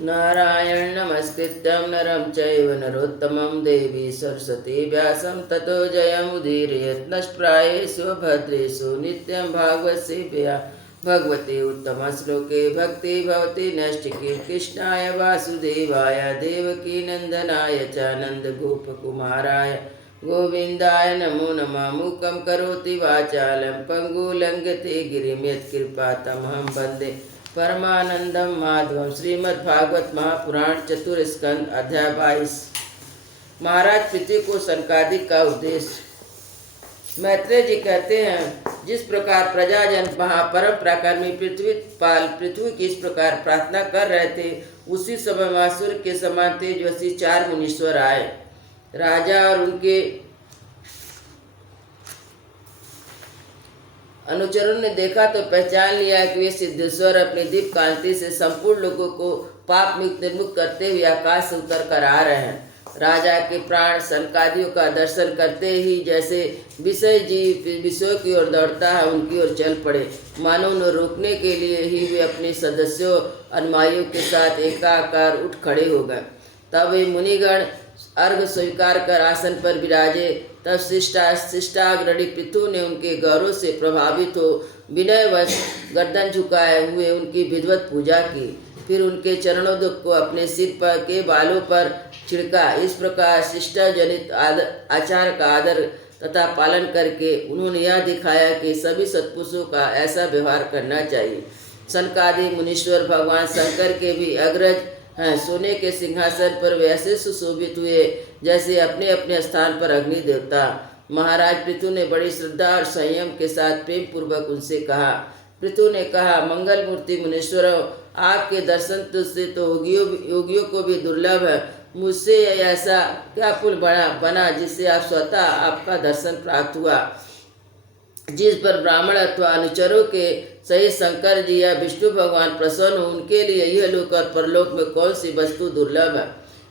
नारायण नमस्कृत्यं नरं चैव नरोत्तमं देवी सरस्वती व्यासं ततो जयमुदीरयेत् नष्टप्रायेषु भद्रेषु नित्यं भागवत सेवया भगवते उत्तमश्लोके भक्ति भवति नैष्ठिके कृष्णाय वासुदेवाय देवकी नंदनाय च नन्दगोपकुमाराय गोविन्दाय नमो नमः। मूकं करोति वाचालं पङ्गुलङ्घयते गिरिं यत्कृपा तमहं वन्दे परमानंदम माधवम। श्रीमद्भागवत महापुराण चतुर्स्कंद अध्याय 22। महाराज पृथ्वी को सनकादिक का उद्देश्य। मैत्रेय जी कहते हैं, जिस प्रकार प्रजाजन महापरम पराक्रमी पृथ्वीपाल पृथ्वी की इस प्रकार प्रार्थना कर रहे थे, उसी समय वहाँ सूर्य के समान तेजस्वी 4 मुनीश्वर आए। राजा और उनके अनुचरों ने देखा तो पहचान लिया कि वे सिद्धेश्वर अपनी दीप कांति से संपूर्ण लोगों को पाप मुक्त निर्मुक्त करते हुए आकाश से उतर कर आ रहे हैं। राजा के प्राण सनकादियों का दर्शन करते ही जैसे विषय जीव विषयों की ओर दौड़ता है, उनकी ओर चल पड़े। मानो उन्हें रोकने के लिए ही वे अपने सदस्यों अनुयायियों के साथ एकाकार उठ खड़े हो गए। तब वे मुनिगण अर्घ स्वीकार कर आसन पर विराजे। तब शिष्टाग्रणी पृथु ने उनके गौरव से प्रभावित हो विनयवश गर्दन झुकाए हुए उनकी विधिवत पूजा की। फिर उनके चरणों को अपने सिर पर के बालों पर छिड़का। इस प्रकार शिष्टाजनित आचार का आदर तथा पालन करके उन्होंने यह दिखाया कि सभी सत्पुरुषों का ऐसा व्यवहार करना चाहिए। सनकादि मुनीश्वर भगवान शंकर के भी अग्रज हैं। सोने के सिंहासन पर वे ऐसे सुशोभित हुए जैसे अपने अपने स्थान पर अग्नि देवता। महाराज पृथु ने बड़ी श्रद्धा और संयम के साथ प्रेम पूर्वक उनसे कहा। पृथु ने कहा, मंगल मूर्ति मुनीश्वरों, आपके दर्शन से तो योगियों को भी दुर्लभ है। मुझसे ऐसा क्या पुण्य बना जिससे आप स्वतः आपका दर्शन प्राप्त हुआ। जिस पर ब्राह्मण अथवा अनुचरों के सही शंकर जी या विष्णु भगवान प्रसन्न हो, उनके लिए यह लोक और परलोक में कौन सी वस्तु दुर्लभ है।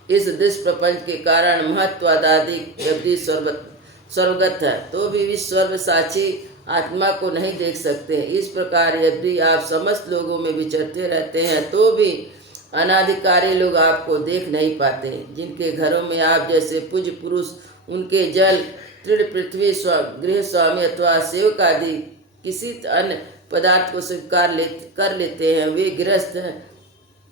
इस दृश्य प्रपंच के कारण महत्वादादि यदि स्वर्गत है तो भी इस सर्व साक्षी आत्मा को नहीं देख सकते। इस प्रकार यदि आप समस्त लोगों में विचरते रहते हैं तो भी अनाधिकारी लोग आपको देख नहीं पाते। जिनके घरों में आप जैसे पूज्य पुरुष उनके जल तृण पृथ्वी गृह स्वामी अथवा सेवक आदि किसी अन्य पदार्थ को स्वीकार कर लेते हैं, वे गृहस्थ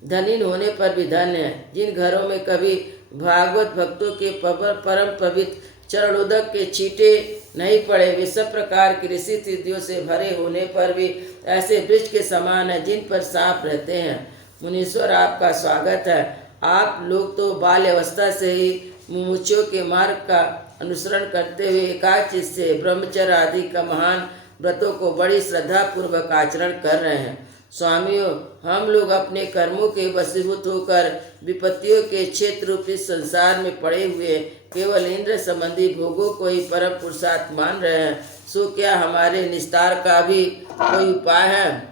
धनीन होने पर भी धन्य हैं। जिन घरों में कभी भागवत भक्तों के परम पवित्र चरणोदक के छींटे नहीं पड़े, वे सब प्रकार की ऋषि सिद्धियों से भरे होने पर भी ऐसे वृक्ष के समान है जिन पर सांप रहते हैं। मुनीश्वर, आपका स्वागत है। आप लोग तो बाल्य अवस्था से ही मुमुक्षुओं के मार्ग का अनुसरण करते हुए एकाचित से ब्रह्मचर्य आदि का महान व्रतों को बड़ी श्रद्धा पूर्वक आचरण कर रहे हैं। स्वामियों, हम लोग अपने कर्मों के वशीभूत होकर विपत्तियों के क्षेत्र रूपी संसार में पड़े हुए केवल इंद्र संबंधी भोगों को ही परम पुरुषार्थ मान रहे हैं। सो क्या हमारे निस्तार का भी कोई उपाय है?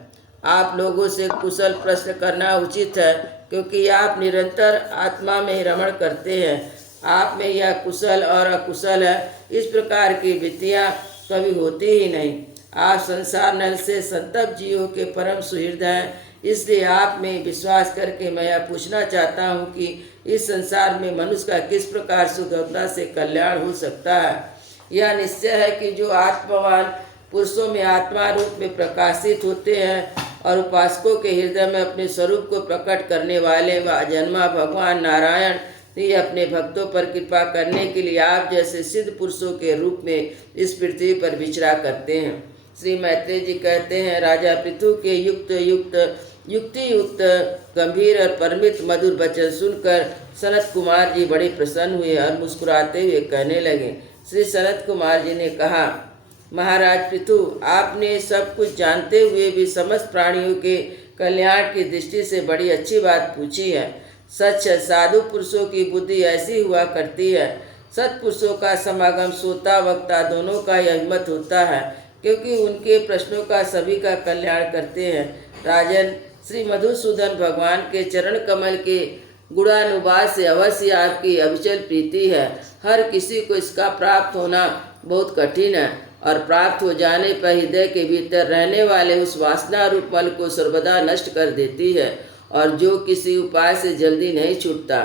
आप लोगों से कुशल प्रश्न करना उचित है, क्योंकि आप निरंतर आत्मा में रमण करते हैं। आप में यह कुशल और अकुशल है, इस प्रकार की वृत्तियाँ कभी होती ही नहीं। आप संसार नल से संतप्त जीवों के परम सुहृद हैं। इसलिए आप में विश्वास करके मैं यह पूछना चाहता हूँ कि इस संसार में मनुष्य का किस प्रकार सुगमता से कल्याण हो सकता है। यह निश्चय है कि जो आत्मवान पुरुषों में आत्मा रूप में प्रकाशित होते हैं और उपासकों के हृदय में अपने स्वरूप को प्रकट करने वाले व जन्मा भगवान नारायण ये अपने भक्तों पर कृपा करने के लिए आप जैसे सिद्ध पुरुषों के रूप में इस पृथ्वी पर विचरा करते हैं। श्री मैत्रेय जी कहते हैं, राजा पृथु के युक्ति युक्त गंभीर और परमित मधुर वचन सुनकर सनत कुमार जी बड़े प्रसन्न हुए और मुस्कुराते हुए कहने लगे। श्री सनत कुमार जी ने कहा, महाराज पृथु, आपने सब कुछ जानते हुए भी समस्त प्राणियों के कल्याण की दृष्टि से बड़ी अच्छी बात पूछी है। सच है, साधु पुरुषों की बुद्धि ऐसी हुआ करती है। सत्पुरुषों का समागम श्रोता वक्ता दोनों का यह हिम्मत होता है, क्योंकि उनके प्रश्नों का सभी का कल्याण करते हैं। राजन, श्री मधुसूदन भगवान के चरण कमल के गुणानुवाद से अवश्य आपकी अविचल प्रीति है। हर किसी को इसका प्राप्त होना बहुत कठिन है और प्राप्त हो जाने पर हृदय के भीतर रहने वाले उस वासना रूप मल को सर्वदा नष्ट कर देती है और जो किसी उपाय से जल्दी नहीं छूटता।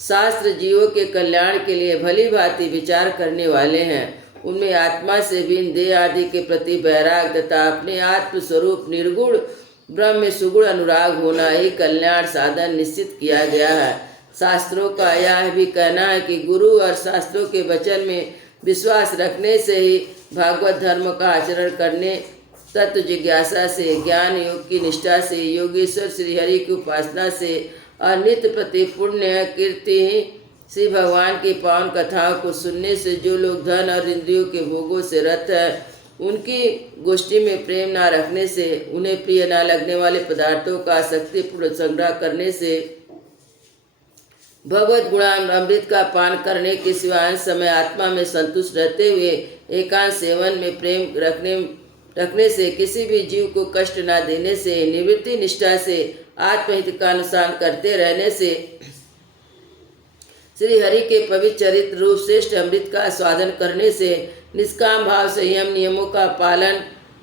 शास्त्र जीवों के कल्याण के लिए भली भांति विचार करने वाले हैं। उनमें आत्मा से भिन्न देह आदि के प्रति वैराग तथा अपने आत्म स्वरूप निर्गुण ब्रह्म में सुगुण अनुराग होना ही कल्याण साधन निश्चित किया गया है। शास्त्रों का यह भी कहना है कि गुरु और शास्त्रों के वचन में विश्वास रखने से ही भागवत धर्म का आचरण करने, तत्व जिज्ञासा से, ज्ञान योग की निष्ठा से, योगेश्वर श्री हरि की उपासना से और नित्य प्रति पुण्य कीर्ति श्री भगवान की पावन कथाओं को सुनने से जो लोग धन और इंद्रियों के भोगों से रत है, उनकी गोष्ठी में प्रेम न रखने से, उन्हें प्रिय न लगने वाले पदार्थों का आसक्तिपूर्ण संग्रह करने से, भगवत गुणान अमृत का पान करने के सिवाय समय आत्मा में संतुष्ट रहते हुए एकांत सेवन में प्रेम रखने से, किसी भी जीव को कष्ट न देने से, निवृत्ति निष्ठा से, आत्महित का अनुसरण करते रहने से, श्री हरि के पवित्र चरित्र रूप श्रेष्ठ अमृत का स्वादन करने से, निष्काम भाव संयम नियमों का पालन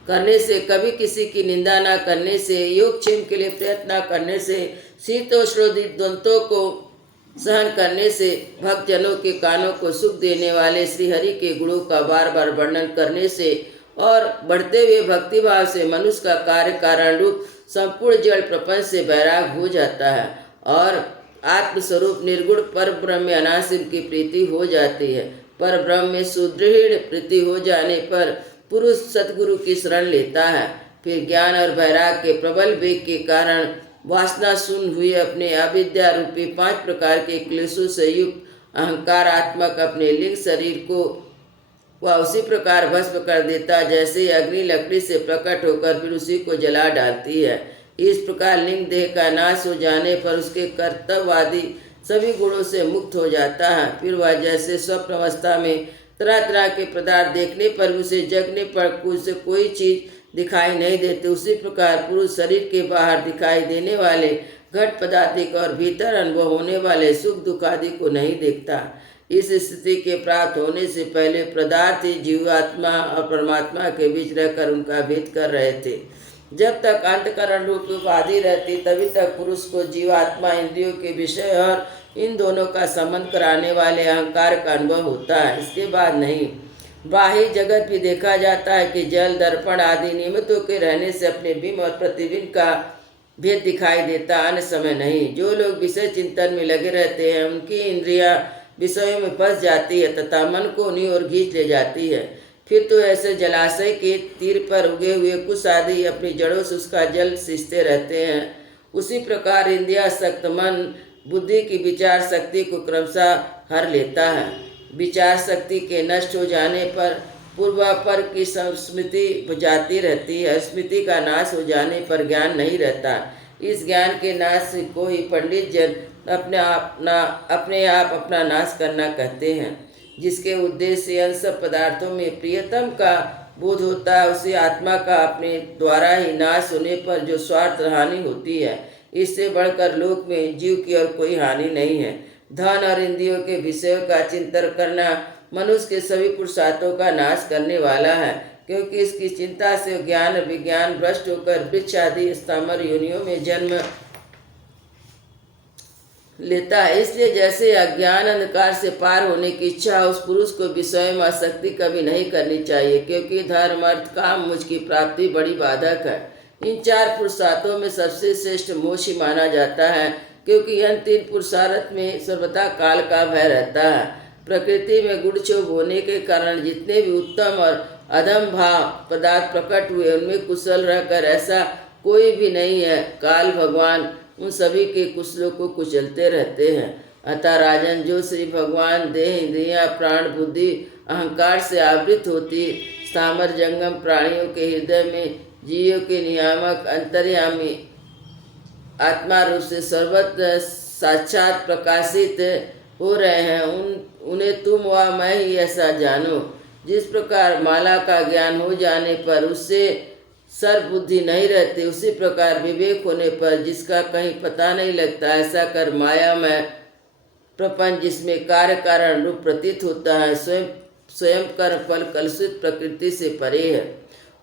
करने से, कभी किसी की निंदा न करने से, योगक्षेम के लिए प्रयत्न न करने से, शीतोष्णोदित द्वंद्वों को सहन करने से, भक्तजनों के कानों को सुख देने वाले श्री हरि के गुणों का बार बार वर्णन करने से और बढ़ते हुए भक्तिभाव से मनुष्य का कार्य कारण रूप संपूर्ण जड़ प्रपंच से वैराग हो जाता है और आत्मस्वरूप निर्गुण पर ब्रह्म में अनासिम की प्रीति हो जाती है। पर ब्रह्म में सुदृढ़ प्रीति हो जाने पर पुरुष सतगुरु की शरण लेता है। फिर ज्ञान और वैराग के प्रबल वेग के कारण वासना शून्य हुए अपने अविद्या रूपी 5 प्रकार के क्लेशों से युक्त अहंकार आत्मक अपने लिंग शरीर को वह उसी प्रकार भस्म कर देता जैसे अग्नि लकड़ी से प्रकट होकर फिर उसी को जला डालती है। इस प्रकार लिंग देह का नाश हो जाने पर उसके कर्तव्यवादी सभी गुणों से मुक्त हो जाता है। फिर वह जैसे स्वप्न अवस्था में तरह तरह के पदार्थ देखने पर उसे जगने पर उसे कोई चीज दिखाई नहीं देती, उसी प्रकार पुरुष शरीर के बाहर दिखाई देने वाले घट पदार्थ और भीतर अनुभव होने वाले सुख दुख आदि को नहीं देखता। इस स्थिति के प्राप्त होने से पहले पदार्थ ही जीवात्मा और परमात्मा के बीच रहकर उनका भेद कर रहे थे। जब तक अंतकरण रूप उपाधि रहती तभी तक पुरुष को जीवात्मा इंद्रियों के विषय और इन दोनों का संबंध कराने वाले अहंकार का अनुभव होता है, इसके बाद नहीं। बाह्य जगत भी देखा जाता है कि जल दर्पण आदि निमित्तों के रहने से अपने बिंब और प्रतिबिंब का भेद दिखाई देता, अन्य समय नहीं। जो लोग विषय चिंतन में लगे रहते हैं उनकी इंद्रियां विषयों में फंस जाती है तथा मन को उन्हीं ओर खींच ले जाती है। फिर तो ऐसे जलाशय के तीर पर उगे हुए कुश आदि अपनी जड़ों से उसका जल सींचते रहते हैं, उसी प्रकार इंद्रियासक्त मन बुद्धि की विचार शक्ति को क्रमशः हर लेता है। विचार शक्ति के नष्ट हो जाने पर पूर्वापर की स्मृति जाती रहती है, स्मृति का नाश हो जाने पर ज्ञान नहीं रहता। इस ज्ञान के नाश को ही पंडित जन अपने आप अपना नाश करना कहते हैं। जिसके उद्देश्य से इन सब पदार्थों में प्रियतम का बोध होता है, उसे आत्मा का अपने द्वारा ही नाश होने पर जो स्वार्थ हानि होती है, इससे बढ़कर लोक में जीव की और कोई हानि नहीं है। धन और इंद्रियों के विषयों का चिंतन करना मनुष्य के सभी पुरुषार्थों का नाश करने वाला है, क्योंकि इसकी चिंता से ज्ञान विज्ञान भ्रष्ट होकर वृक्ष आदि स्तंभर योनियों में जन्म लेता है। इसलिए जैसे अज्ञान अंधकार से पार होने की इच्छा उस पुरुष को विषय में आसक्ति कभी नहीं करनी चाहिए, क्योंकि धर्म अर्थ काम मुझ की प्राप्ति बड़ी बाधक है। इन 4 पुरुषार्थों में सबसे श्रेष्ठ मोक्ष ही माना जाता है, क्योंकि इन 3 पुरुषार्थ में सर्वथा काल का भय रहता है। प्रकृति में गुणक्षोभ होने के कारण जितने भी उत्तम और अधम भाव पदार्थ प्रकट हुए उनमें कुशल रहकर ऐसा कोई भी नहीं है। काल भगवान उन सभी के कुशलों को कुचलते रहते हैं। अतः राजन, जो श्री भगवान देह इंद्रियां प्राण बुद्धि अहंकार से आवृत होती स्थावर जंगम प्राणियों के हृदय में जीवों के नियामक अंतर्यामी आत्मा रूप से सर्वत्र साक्षात प्रकाशित हो रहे हैं, उन्हें तुम व मैं ही ऐसा जानो। जिस प्रकार माला का ज्ञान हो जाने पर उससे सर्व बुद्धि नहीं रहती, उसी प्रकार विवेक होने पर जिसका कहीं पता नहीं लगता, ऐसा कर माया में प्रपंच जिसमें कार्य कारण रूप प्रतीत होता है, स्वयं कर्म फल कलुषित प्रकृति से परे है।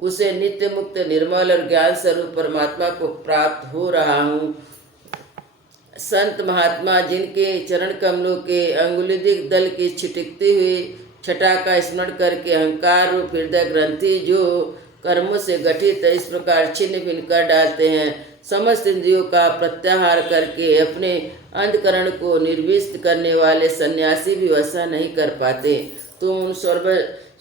उसे नित्य मुक्त निर्मल और ज्ञान स्वरूप परमात्मा को प्राप्त हो रहा हूँ। संत महात्मा जिनके चरण कमलों के अंगुलिधिक दल की छिटकती हुई छटा का स्मरण करके अहंकार रूप हृदय ग्रंथि जो कर्मों से गठित इस प्रकार छिन्न भिन्न कर डालते हैं, समस्त इंद्रियों का प्रत्याहार करके अपने अंधकरण को निर्विष्ट करने वाले सन्यासी भी वैसा नहीं कर पाते। तुम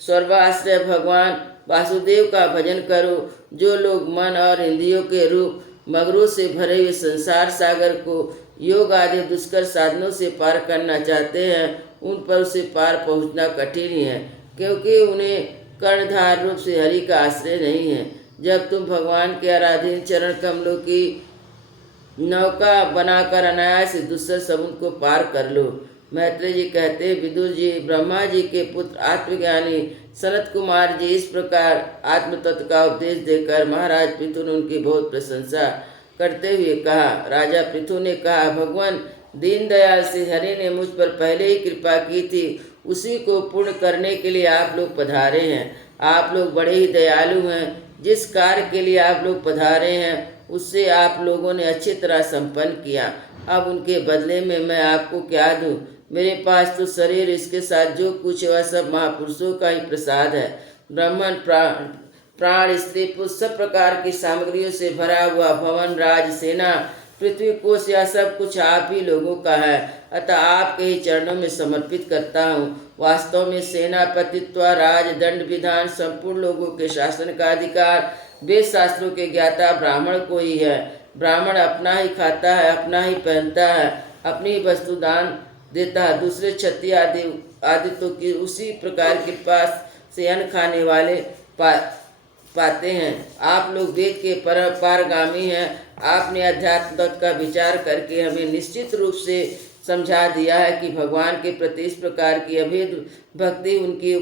सर्वाश्रय भगवान वासुदेव का भजन करो। जो लोग मन और इंद्रियों के रूप मगरों से भरे हुए संसार सागर को योग आदि दुष्कर साधनों से पार करना चाहते हैं, उन पर उसे पार पहुंचना कठिन ही है, क्योंकि उन्हें कर्णधार रूप से हरि का आश्रय नहीं है। जब तुम भगवान के आराधीन चरण कमलों की नौका बनाकर अनायास दुष्कर समुद्र को पार कर लो। मैत्रेय जी कहते हैं, विदुर जी ब्रह्मा जी के पुत्र आत्मज्ञानी सनत कुमार जी इस प्रकार आत्म तत्व का उपदेश देकर महाराज पृथु ने उनकी बहुत प्रशंसा करते हुए कहा। राजा पृथु ने कहा, भगवान दीनदयाल श्री हरि ने मुझ पर पहले ही कृपा की थी, उसी को पूर्ण करने के लिए आप लोग पधारे हैं। आप लोग बड़े ही दयालु हैं। जिस कार्य के लिए आप लोग पधारे हैं उससे आप लोगों ने अच्छी तरह संपन्न किया। अब उनके बदले में मैं आपको क्या दूं? मेरे पास तो शरीर, इसके साथ जो कुछ वह सब महापुरुषों का ही प्रसाद है। ब्राह्मण, प्राण, स्त्री, पुरुष, सब प्रकार की सामग्रियों से भरा हुआ भवन, राज, सेना, पृथ्वी कोश, यह सब कुछ आप ही लोगों का है। अतः आपके ही चरणों में समर्पित करता हूँ। वास्तव में सेनापतित्व, राज, दंड, विधान, संपूर्ण लोगों के शासन का अधिकार वेद शास्त्रों के ज्ञाता ब्राह्मण को ही है। ब्राह्मण अपना ही खाता है, अपना ही पहनता है, अपनी ही वस्तु दान देता है। दूसरे क्षत्रिय आदि तो की उसी प्रकार के पास से अन्न खाने वाले पाते हैं। आप लोग वेद के पारगामी हैं। आपने अध्यात्म तत्व का विचार करके हमें निश्चित रूप से समझा दिया है कि भगवान के प्रति इस प्रकार की अभेद भक्ति उनकी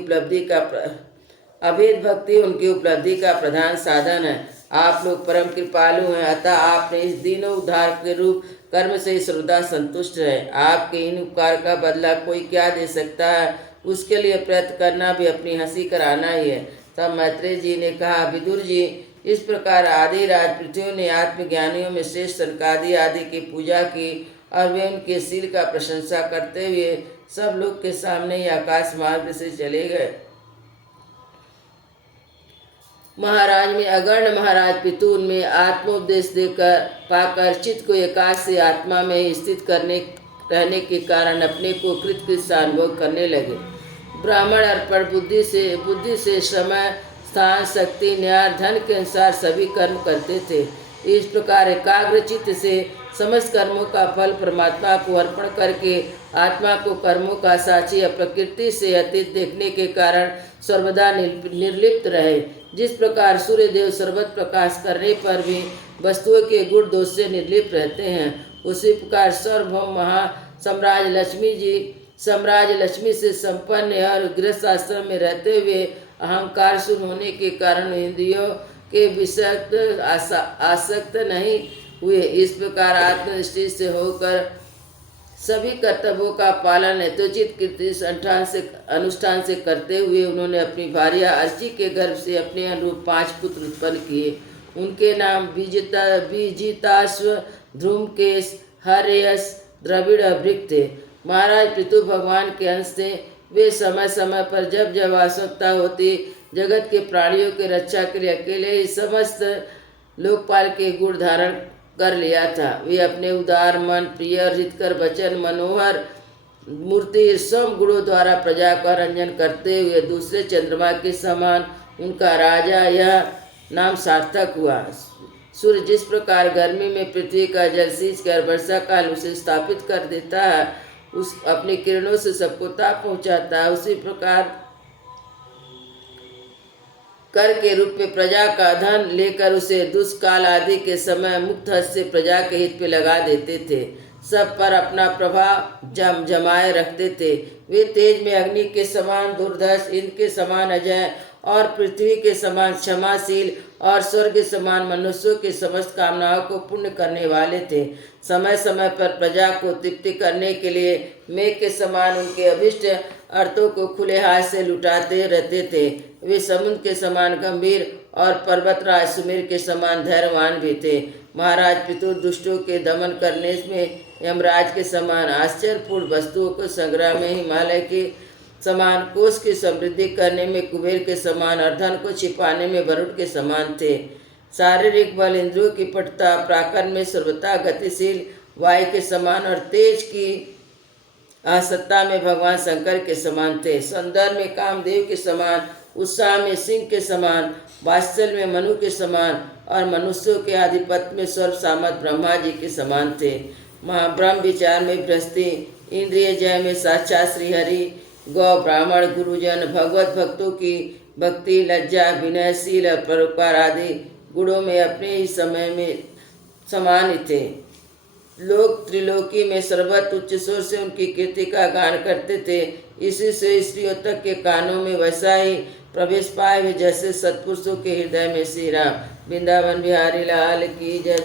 उपलब्धि का प्रधान साधन है। आप लोग परम कृपालु हैं, अतः आपने इस दीनों उद्धार के रूप कर्म से सर्वदा संतुष्ट है। आपके इन उपकार का बदला कोई क्या दे सकता है? उसके लिए प्रयत्न करना भी अपनी हंसी कराना ही है। तब मैत्रेय जी ने कहा, विदुर जी, इस प्रकार आदि राज पृथ्वी ने आत्मज्ञानियों में श्रेष्ठ सनकादि आदि की पूजा की और वे उनके शील का प्रशंसा करते हुए सब लोग के सामने ही आकाश मार्ग से चले गए। महाराज में अगर्ण महाराज पृथु उनमें आत्मोपदेश देकर पाकर चित्त को एकाश से आत्मा में ही स्थित रहने के कारण अपने को कृत सा अनुभव करने लगे। ब्राह्मण अर्पण बुद्धि से समय, स्थान, शक्ति, न्याय, धन के अनुसार सभी कर्म करते थे। इस प्रकार एकाग्र चित्त से समस्त कर्मों का फल परमात्मा को अर्पण करके आत्मा को कर्मों का साक्षी प्रकृति से अतीत देखने के कारण सर्वदा निर्लिप्त रहे। जिस प्रकार सूर्य देव सर्वत्र प्रकाश करने पर भी वस्तुओं के गुण दोष से निर्लिप्त रहते हैं, उसी प्रकार सार्वभौम साम्राज्य लक्ष्मी से संपन्न और गृहस्थ आश्रम में रहते हुए अहंकार शून्य होने के कारण इंद्रियों के विषय आसक्त नहीं हुए। इस प्रकार आत्मनिष्ठि से होकर सभी कर्तव्यों का पालन यथोचित कीर्ति अनुष्ठान से करते हुए उन्होंने अपनी भार्या अर्ची के गर्भ से अपने अनुरूप 5 पुत्र उत्पन्न किए। उनके नाम विजिताश्व, ध्रुमकेश, हर्यस, द्रविड़, भृग थे। महाराज पृथु भगवान के अंश थे। वे समय समय पर जब जब आवश्यकता होती जगत के प्राणियों के रक्षा के लिए अकेले ही समस्त लोकपाल के गुण धारण कर लिया था। वे अपने उदार मन, प्रिय, हृदकर, वचन, मनोहर मूर्ति सब गुणों द्वारा प्रजा का रंजन करते हुए दूसरे चंद्रमा के समान उनका राजा यह नाम सार्थक हुआ। सूर्य जिस प्रकार गर्मी में पृथ्वी का जल सींच कर वर्षा काल उसे स्थापित कर देता है, उस अपनी किरणों से सबको ताप पहुँचाता है, उसी प्रकार कर के रूप में प्रजा का धन लेकर उसे दुष्काल आदि के समय मुक्त हस्त से प्रजा के हित पे लगा देते थे। सब पर अपना प्रभाव जमाए रखते थे। वे तेज में अग्नि के समान दुर्धर्ष, इंद्र के समान अजय और पृथ्वी के समान क्षमाशील और स्वर्ग के समान मनुष्यों के समस्त कामनाओं को पूर्ण करने वाले थे। समय समय पर प्रजा को तृप्ति करने के लिए मेघ के समान उनके अभिष्ट अर्थों को खुले हाथ से लुटाते रहते थे। वे समुद्र के समान गंभीर और पर्वतराज सुमेर के समान धैर्यवान भी थे। महाराज पितृ दुष्टों के दमन करने में यमराज के समान, आश्चर्यपूर्ण वस्तुओं को संग्रह में हिमालय के समान, कोष की समृद्धि करने में कुबेर के समान और धन को छिपाने में वरुण के समान थे। शारीरिक बल, इंद्रियों की पटुता, पराक्रम में सर्वथा गतिशील वायु के समान और तेज की सत्ता में भगवान शंकर के समान थे। सौंदर्य में कामदेव के समान, उत्साह में सिंह के समान, वात्सल्य में मनु के समान और मनुष्यों के आधिपत्य में सर्व सामर्थ ब्रह्मा जी के समान थे। महाब्रह्म विचार में बृहस्पति, इंद्रिय जय में साक्षात श्रीहरि, गौ ब्राह्मण गुरुजन भगवत भक्तों की भक्ति, लज्जा, विनयशील और परोपकार आदि गुणों में अपने ही समय में समान ही थे। लोग त्रिलोकी में सर्वत्र उच्च स्वर से उनकी कीर्ति का गान करते थे। इसी से स्त्रियों तक के कानों में वैसा ही प्रवेश पाए हुए जैसे सत्पुरुषों के हृदय में श्री राम। वृंदावन बिहारी लाल की जय।